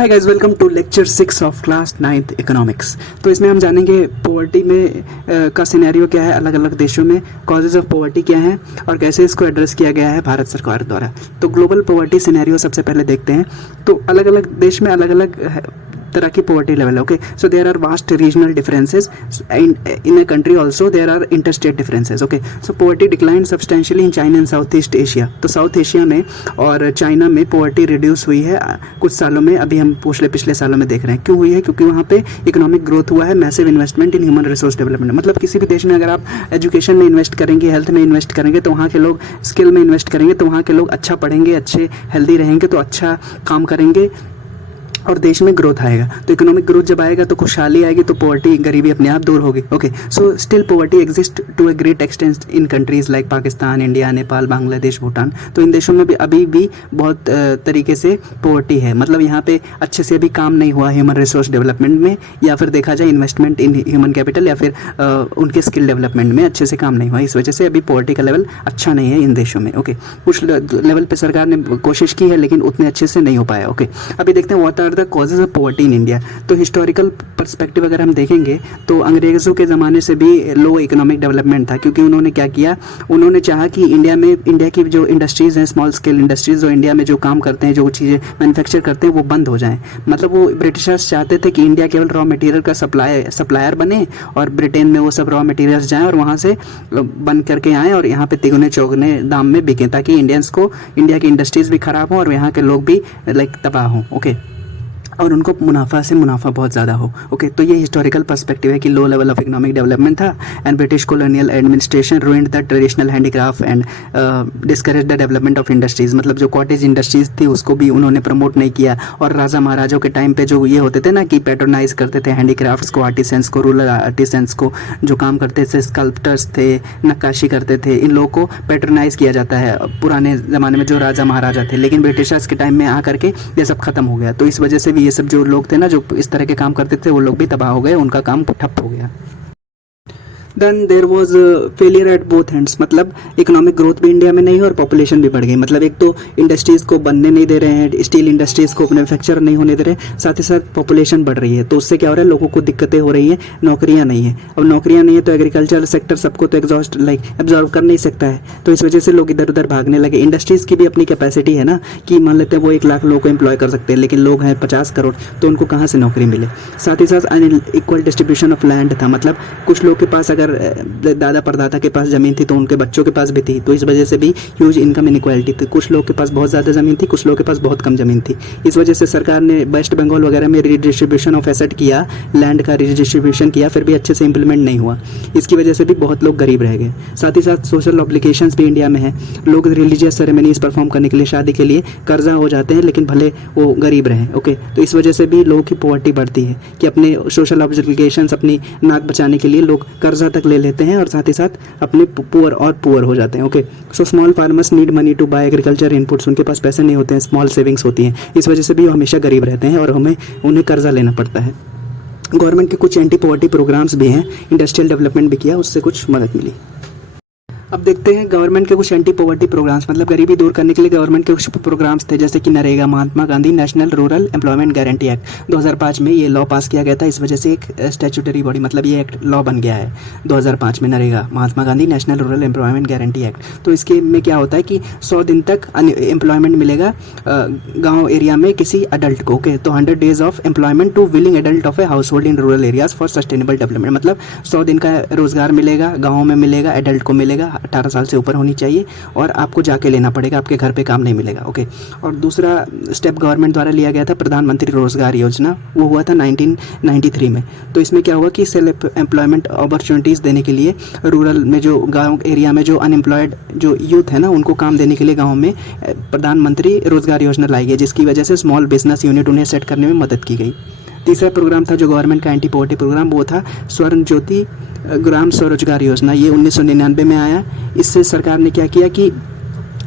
Hi guys, welcome to lecture 6 of class 9th economics. तो इसमें हम जानेंगे पॉवर्टी में का सिनेरियो क्या है, अलग अलग देशों में कॉजेज ऑफ पॉवर्टी क्या है और कैसे इसको एड्रेस किया गया है भारत सरकार द्वारा। तो ग्लोबल पॉवर्टी सिनेरियो सबसे पहले देखते हैं। तो अलग अलग देश में अलग अलग तरह की पॉवर्टी लेवल है। Okay, so there are vast regional differences in a country, also there are interstate differences. Okay, so poverty decline substantially in China and South East Asia. तो साउथ एशिया में और चाइना में poverty reduce हुई है कुछ सालों में। अभी हम पिछले सालों में देख रहे हैं क्यों हुई है, क्योंकि वहाँ पे इकोनॉमिक ग्रोथ हुआ है, massive investment in human resource development. मतलब किसी भी देश में अगर आप एजुकेशन में इन्वेस्ट करेंगे, हेल्थ में इन्वेस्ट करेंगे, तो वहाँ के लोग स्किल में इन्वेस्ट करेंगे, तो वहाँ के लोग अच्छा पढ़ेंगे, अच्छे हेल्दी रहेंगे, तो अच्छा काम करेंगे और देश में ग्रोथ आएगा। तो इकोनॉमिक ग्रोथ जब आएगा तो खुशहाली आएगी, तो पॉवर्टी, गरीबी अपने आप दूर होगी। Okay, so still poverty exist to a great extent in countries like Pakistan, India, Nepal, Bangladesh, Bhutan. तो इन देशों में भी अभी भी बहुत तरीके से पॉवर्टी है। मतलब यहाँ पे अच्छे से भी काम नहीं हुआ ह्यूमन रिसोर्स डेवलपमेंट में, या फिर देखा जाए इन्वेस्टमेंट इन ह्यूमन कैपिटल, या फिर उनके स्किल डेवलपमेंट में अच्छे से काम नहीं हुआ। इस वजह से अभी पॉवर्टी का लेवल अच्छा नहीं है इन देशों में। ओके, कुछ लेवल पे सरकार ने कोशिश की है लेकिन उतने अच्छे से नहीं हो पाया। ओके, अभी देखते हैं what are the causes of poverty in India. तो हिस्टोरिकल पर्सपेक्टिव अगर हम देखेंगे तो अंग्रेज़ों के ज़माने से भी लो इकोनॉमिक डेवलपमेंट था, क्योंकि उन्होंने क्या किया, उन्होंने चाहा कि इंडिया की जो इंडस्ट्रीज़ हैं, स्मॉल स्केल इंडस्ट्रीज़, जो इंडिया में जो काम करते हैं, जो चीज़ें मैन्युफैक्चर करते हैं, वो बंद हो जाएं। मतलब वो ब्रिटिशर्स चाहते थे कि इंडिया केवल रॉ मटेरियल का सप्लायर बने और ब्रिटेन में वो सब रॉ मटेरियल्स जाएँ और वहाँ से बन करके आएँ और यहाँ पे तिगुने चौगुने दाम में बिकें, ताकि इंडिया की इंडस्ट्रीज़ भी ख़राब हों और यहाँ के लोग भी तबाह हों। ओके, और उनको मुनाफा से मुनाफा बहुत ज़्यादा हो। ओके, तो ये हिस्टोरिकल पर्सपेक्टिव है कि low level of economic development था and British colonial administration ruined the traditional handicraft and discourage the development of industries. मतलब जो कॉटेज इंडस्ट्रीज़ थी उसको भी उन्होंने प्रमोट नहीं किया। और राजा महाराजों के टाइम पे जो ये होते थे ना कि पैट्रोनाइज करते थे हैंडीक्राफ्ट्स को, आर्टिसंस को, रूरल आर्टिसंस को, जो काम करते थे, स्कल्प्टर्स थे, नक्काशी करते थे, इन लोगों को पैट्रोनाइज किया जाता है पुराने ज़माने में जो राजा महाराजा थे। लेकिन ब्रिटिशर्स के टाइम में आकर के ये सब खत्म हो गया। तो इस वजह से भी ये सब जो लोग थे ना, जो इस तरह के काम करते थे, वो लोग भी तबाह हो गए, उनका काम ठप हो गया। Then there was failure at both hands. मतलब इकोनॉमिक ग्रोथ भी इंडिया में नहीं है और पॉपुलेशन भी बढ़ गई। मतलब एक तो इंडस्ट्रीज़ को बनने नहीं दे रहे हैं, स्टील इंडस्ट्रीज़ को मैन्युफैक्चर नहीं होने दे रहे, साथ ही साथ पॉपुलेशन बढ़ रही है। तो उससे क्या हो रहा है, लोगों को दिक्कतें हो रही हैं, नौकरियां नहीं है। अब नौकरियां नहीं है तो एग्रीकल्चर सेक्टर सबको तो एब्जॉर्व कर नहीं सकता है, तो इस वजह से लोग इधर उधर भागने लगे। इंडस्ट्रीज़ की भी अपनी कैपेसिटी है ना, कि मान लेते हैं वो 1 लाख लोगों को एम्प्लॉय कर सकते हैं, लेकिन लोग हैं 50 करोड़, तो उनको कहाँ से नौकरी मिले। साथ ही साथ अनइक्वल डिस्ट्रीब्यूशन ऑफ लैंड था। मतलब कुछ लोग के पास अगर दादा परदादा के पास ज़मीन थी तो उनके बच्चों के पास भी थी, तो इस वजह से भी ह्यूज इनकम इनइक्वालिटी थी। कुछ लोग के पास बहुत ज़्यादा ज़मीन थी, कुछ लोग के पास बहुत कम ज़मीन थी। इस वजह से सरकार ने वेस्ट बंगाल वगैरह में रीडिस्ट्रीब्यूशन ऑफ एसेट किया, लैंड का रीडिस्ट्रीब्यूशन किया, फिर भी अच्छे से इंप्लीमेंट नहीं हुआ। इसकी वजह से भी बहुत लोग गरीब रह गए। साथ ही साथ सोशल ऑब्लिगेशंस भी इंडिया में है। लोग रिलीजियस सेरेमनीज परफॉर्म करने के लिए, शादी के लिए कर्जा हो जाते हैं, लेकिन भले वो गरीब रहें। ओके, तो इस वजह से भी लोगों की पॉवर्टी बढ़ती है कि अपने सोशल ऑब्लिगेशंस, अपनी नाक बचाने के लिए लोग कर्जा तक ले लेते हैं और साथ ही साथ अपने पुअर हो जाते हैं। Okay, so small farmers need money to buy agriculture inputs. उनके पास पैसे नहीं होते हैं, स्मॉल सेविंग्स होती हैं, इस वजह से भी वो हमेशा गरीब रहते हैं और उन्हें कर्जा लेना पड़ता है। गवर्नमेंट के कुछ एंटी पॉवर्टी प्रोग्राम्स भी हैं, इंडस्ट्रियल डेवलपमेंट भी किया, उससे कुछ मदद मिली। अब देखते हैं गवर्नमेंट के कुछ एंटी पॉवर्टी प्रोग्राम्स, मतलब गरीबी दूर करने के लिए गवर्नमेंट के कुछ प्रोग्राम्स थे, जैसे कि NREGA, Mahatma Gandhi National Rural Employment Guarantee Act 2005 में ये लॉ पास किया गया था। इस वजह से एक स्टैट्यूटरी बॉडी, मतलब ये एक्ट लॉ बन गया है 2005 में, NREGA, Mahatma Gandhi National Rural Employment Guarantee Act. तो इसके में क्या होता है कि 100 दिन तक एम्प्लॉयमेंट मिलेगा गाँव एरिया में किसी अडल्ट को। ओके, तो 100 days of employment to willing adult of a household in rural areas for sustainable development. मतलब 100 दिन का रोजगार मिलेगा, गाँव में मिलेगा, एडल्ट को मिलेगा, 18 साल से ऊपर होनी चाहिए, और आपको जाके लेना पड़ेगा, आपके घर पे काम नहीं मिलेगा। ओके, और दूसरा स्टेप गवर्नमेंट द्वारा लिया गया था प्रधानमंत्री रोजगार योजना, वो हुआ था 1993 में। तो इसमें क्या हुआ कि सेल्फ एम्प्लॉयमेंट अपॉर्चुनिटीज़ देने के लिए रूरल में, जो गाँव एरिया में जो अनएम्प्लॉयड जो यूथ है ना, उनको काम देने के लिए गाँव में प्रधानमंत्री रोजगार योजना लाई गई, जिसकी वजह से स्मॉल बिजनेस यूनिट उन्हें सेट करने में मदद की गई। तीसरा प्रोग्राम था जो गवर्नमेंट का एंटी पॉवर्टी प्रोग्राम, वो था स्वर्ण ज्योति ग्राम स्वरोजगार योजना। ये 1999 में आया। इससे सरकार ने क्या किया कि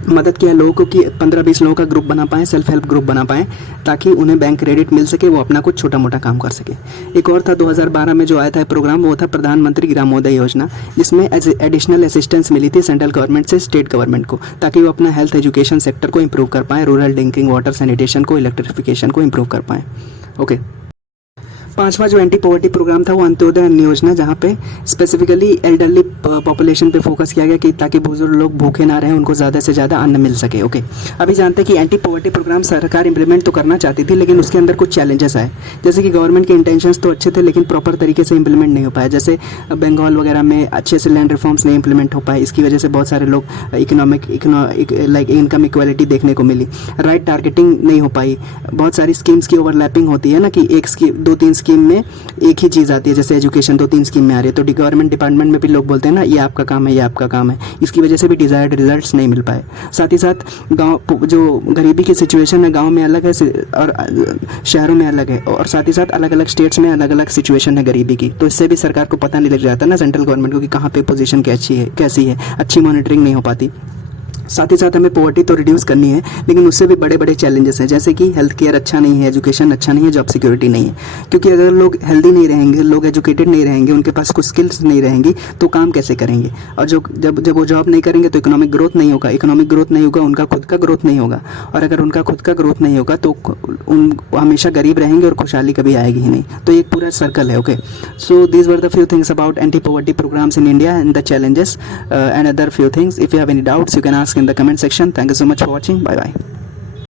मदद किया लोगों को कि 15-20 लोगों का ग्रुप बना पाएँ, सेल्फ हेल्प ग्रुप बना पाएँ, ताकि उन्हें बैंक क्रेडिट मिल सके, वो अपना कुछ छोटा मोटा काम कर सके। एक और था 2012 में जो आया था प्रोग्राम, वो था प्रधानमंत्री ग्रामोदय योजना, जिसमें एडिशनल असिस्टेंस मिली थी सेंट्रल गवर्नमेंट से स्टेट गवर्नमेंट को, ताकि वो अपना हेल्थ एजुकेशन सेक्टर को इम्प्रूव कर पाएँ, रूरल ड्रिंकिंग वाटर सैनिटेशन को, इलेक्ट्रिफिकेशन को इम्प्रूव कर पाएँ। ओके। पांचवा जो एंटी पॉवर्टी प्रोग्राम था वो अंत्योदय अन्न योजना, जहाँ पे स्पेसिफिकली एल्डरली पॉपुलेशन पे फोकस किया गया कि ताकि बुजुर्ग लोग भूखे ना रहें, उनको ज़्यादा से ज़्यादा अन्न मिल सके। ओके। अभी जानते हैं कि एंटी पॉवर्टी प्रोग्राम सरकार इंप्लीमेंट तो करना चाहती थी, लेकिन उसके अंदर कुछ चैलेंजेस आए। जैसे कि गवर्नमेंट के इंटेंशंस तो अच्छे थे, लेकिन प्रॉपर तरीके से इंप्लीमेंट नहीं हो पाया। जैसे बंगाल वगैरह में अच्छे से लैंड रिफॉर्म्स नहीं इंप्लीमेंट हो पाए, इसकी वजह से बहुत सारे लोग लाइक इनकम इक्वालिटी देखने को मिली, राइट टारगेटिंग नहीं हो पाई, बहुत सारी स्कीम्स की ओवरलैपिंग होती है ना, कि एक स्कीम 2-3 स्कीम में एक ही चीज़ आती है, जैसे एजुकेशन 2-3 स्कीम में आ रही है, तो गवर्नमेंट डिपार्टमेंट में भी लोग बोलते हैं ना ये आपका काम है, ये आपका काम है, इसकी वजह से भी डिज़ायर्ड रिजल्ट्स नहीं मिल पाए। साथ ही साथ गांव जो गरीबी की सिचुएशन है गांव में अलग है और शहरों में अलग है, और साथ ही साथ अलग अलग स्टेट्स में अलग अलग सिचुएशन है गरीबी की, तो इससे भी सरकार को पता नहीं लग जाता ना सेंट्रल गवर्नमेंट को कि कहाँ पे पोजीशन कैसी है, अच्छी मॉनिटरिंग नहीं हो पाती। साथ ही साथ हमें पॉवर्टी तो रिड्यूस करनी है, लेकिन उससे भी बड़े बड़े चैलेंजेस हैं, जैसे कि हेल्थ केयर अच्छा नहीं है, एजुकेशन अच्छा नहीं है, जॉब सिक्योरिटी नहीं है। क्योंकि अगर लोग हेल्दी नहीं रहेंगे, लोग एजुकेटेड नहीं रहेंगे, उनके पास कुछ स्किल्स नहीं रहेंगी, तो काम कैसे करेंगे? और जब वो जॉब नहीं करेंगे तो इकोनॉमिक ग्रोथ नहीं होगा, इकोनॉमिक ग्रोथ नहीं होगा, उनका खुद का ग्रोथ नहीं होगा, और अगर उनका खुद का ग्रोथ नहीं होगा तो उन हमेशा गरीब रहेंगे और खुशहाली कभी आएगी ही नहीं। तो एक पूरा सर्कल है। Okay, so these were the few things about anti poverty programmes in India and the challenges and other few things. If you have any doubts, you can ask in the comment section. Thank you so much for watching. Bye bye.